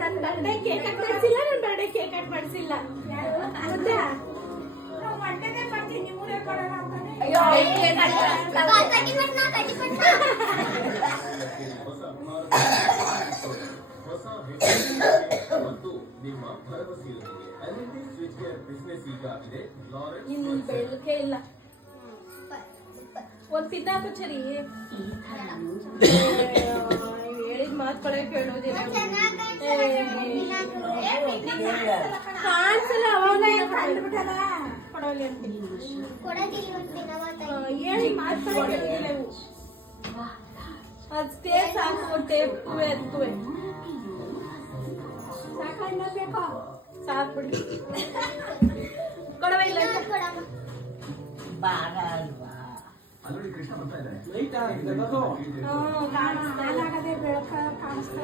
ನನ್ನ birthday cake cut ಮಾಡಿಸಿಲ್ಲ, ನನ್ನ ಬರ್ಡೇ ಕೇಕ್ ಕಟ್ ಮಾಡಿಸಿಲ್ಲ. ಹೌದಾ? ಇಲ್ಲಿ ಬೆಳಕೆ ಇಲ್ಲ. ಒಂದ್ ತಿನ್ನಾಕು ಚರಿ ಹೇಳಿದ ಮಾತುಗಳೇ ಕೇಳೋದಿಲ್ಲ. ಕಾಣಿಸಲ್ಲ ಅವಾಗ ಕಂಡುಬಿಟ್ಟಲ್ಲ ಕೊಡೋಲಿ ಅಂತೀನಿ. ಹೇಳಿ ಮಾತುಗಳೇ ಕೇಳೋದಿಲ್ಲ ಇವು. ಅಷ್ಟೇ ಸಾಕು ಟೇಪುವೆ ಅಂತುವೆ ಸಾಕಣ್ಣ ಬೇಕಾ ಸಾಕು ಬಿಡಿ ಕೊಡವ ಇಲ್ಲ ಬಾರ ಅಲ್ವಾ ಕಾಣಿಸ್ತಾಗದೆ ಬೆಳಕ ಕಾಣಿಸ್ತಾ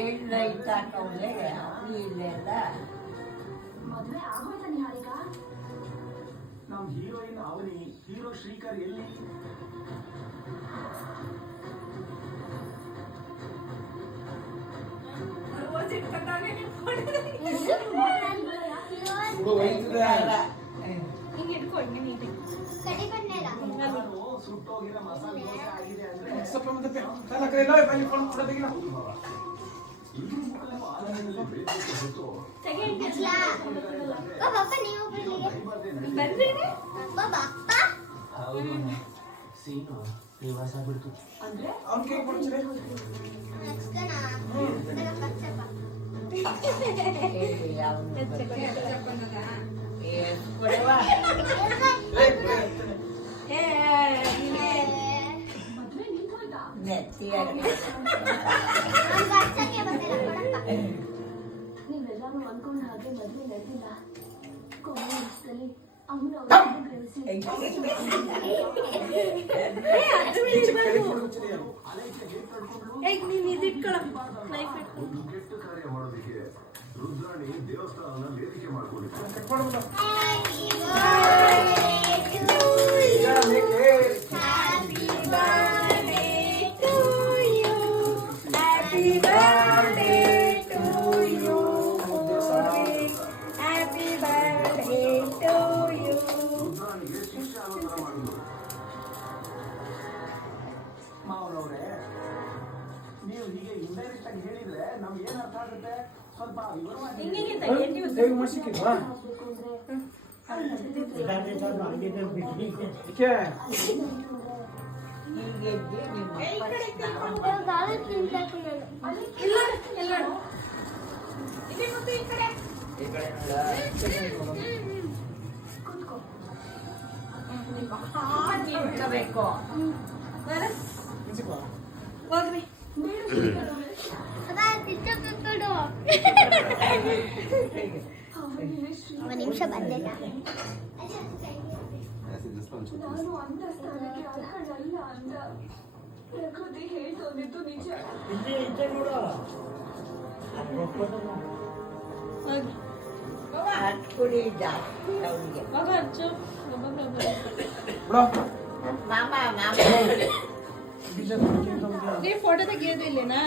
ಏಳ್ತಾಕವ್ರೆ ಅವನು ಇಲ್ಲೇ ಅಲ್ಲ ಮದುವೆ ಆಗೋಯ್ತ ನಿಹಾರಿಕಾ ನಮ್ ಹೀರೋಯಿನ್ ಅವನಿ ಹೀರೋ ಶ್ರೀಕರ್ ಎಲ್ಲಿ ಸುಟ್ಟೋಗಿರೋ ಮಸಾಲೆ ದೋಸೆ ಆಗಿದೆ ಅಂದ್ರೆ ನೀವೆಲ್ಲಾರು ಅನ್ಕೊಂಡ ಹಾಗೆ ಮದುವೆ ನಡೆದಿಲ್ಲ. ಕೊನೆಯಲ್ಲಿ ಕೆಟ್ಟ ಕಾರ್ಯ ಮಾಡೋದಕ್ಕೆ ರುದ್ರಾಣಿ ದೇವಸ್ಥಾನ ವೇದಿಕೆ ಮಾಡ್ಕೊಂಡಿದ್ದಾರೆ. ಮಾವನವ್ರೆ, ನೀವು ಹೀಗೆ ಇಂಡೈರೆಕ್ಟ್ ಆಗಿ ಹೇಳಿದ್ರೆ ನಮ್ಗೆ ಏನ್ ಅರ್ಥ ಆಗುತ್ತೆ ಸ್ವಲ್ಪ ವಿವರವಾಗಿ ಹೋಗ್ರಿ ನಿಮಿಷ ಬಂದಿಲ್ಲ. ನಾನು ಅಂದ ಸ್ಥಾನಕ್ಕೆ ಅರ್ಹಳಲ್ಲ ಅಂದ ಪ್ರಕೃತಿ ಹೇಳ್ತೋದಿದ್ದು ನಿಜ. ಹಚ್ಕೊಡಿ ಜಾಸ್ತಿ ಅವನಿಗೆ ಮಾಮ ಮಾಮ ಫೋಟೋ ತೆಗಿಯೋದು ಇಲ್ಲೇನಾ?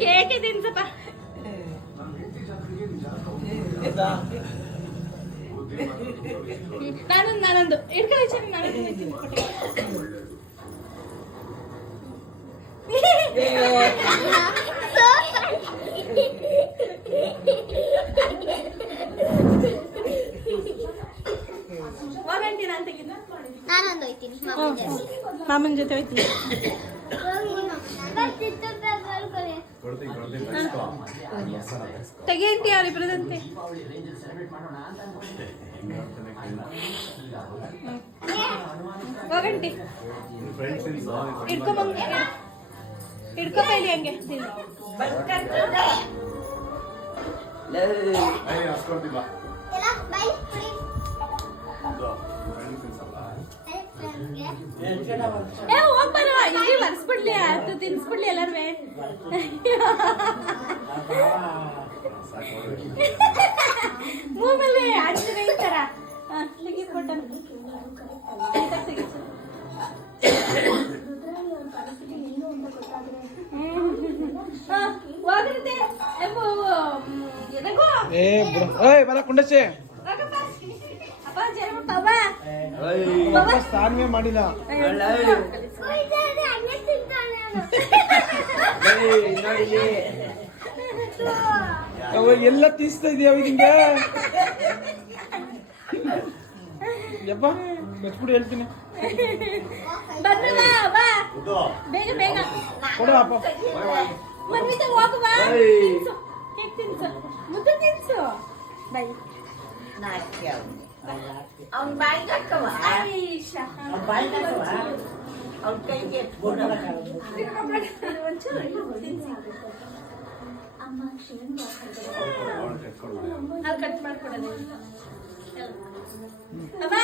ಕೇಕ್ ತಿನ್ಸಪ್ಪ. ನಾನೊಂದು ಇಟ್ಕೊಳ್ಳಿ ನಾನು ನಾನೊಂದು ಹೋಯ್ತೀನಿ ಮಾಮನ ಜೊತೆ ಹೋಯ್ತೀನಿ. ತೆಗೆಂಟಿ ಯಾರಿಬ್ಬರದಂತೆ ಹೋಗಂಟಿ ಹಿಡ್ಕೊಪ ಇಲ್ಲಿ ಹಂಗೆ ಏ ಹೋಗ್ಬಾರ ಇಲ್ಲಿ ಬರ್ಸ್ಬಿಡ್ಲಿ ಅದು ತಿನ್ಸ್ಬಿಡ್ಲಿ ಎಲ್ಲಾರ್ವೇ ಮೂಗಲ್ಲಿ ಆಡ್ತೀರ ಈ ತರ ತೆಗಿಸ್ಬಿಟ್ಟ ಹೋಗಿರುತ್ತೆ ಏ ಬಿಡು ಏಯ್ ಬರ ಕುಂಡಚ್ಚೆ ಅಪ್ಪ ಜರ ಬಾಬಾ ಸ್ನಾನವೇ ಮಾಡಿಲ್ಲ ಅವ ಎಲ್ಲ ತೀಸ್ತಾ ಇದೆಯಾ ಹಿಂಗೆ ಯಪ್ಪ ಮೆಚ್ಬಿಟ್ಟು ಹೇಳ್ತೀನಿ ಬಂದ್ರಲ್ಲ ಬಾ ಬೇಗ ಬೇಗ ಕೊಡು ಅಪ್ಪ ಮನ್ವಿತ ಹೋಗು ಬಾ ಕೇಕ್ ತಿನ್ಸು ಮುದ್ದೆ ತಿನ್ಸು ಬೈ ನಾಟ್ಯ ಅವ್ನ ಬಾಯಿಗೆ ಹಾಕವ ಅವ್ನ ಕೈಗೆ ಎತ್ಕೊಂಡು ಒಂಚೂರು ತಿನ್ಸಿ ಅಲ್ಲಿ ಕಟ್ ಮಾಡ್ಕೊಡೋದು ಅಮ್ಮ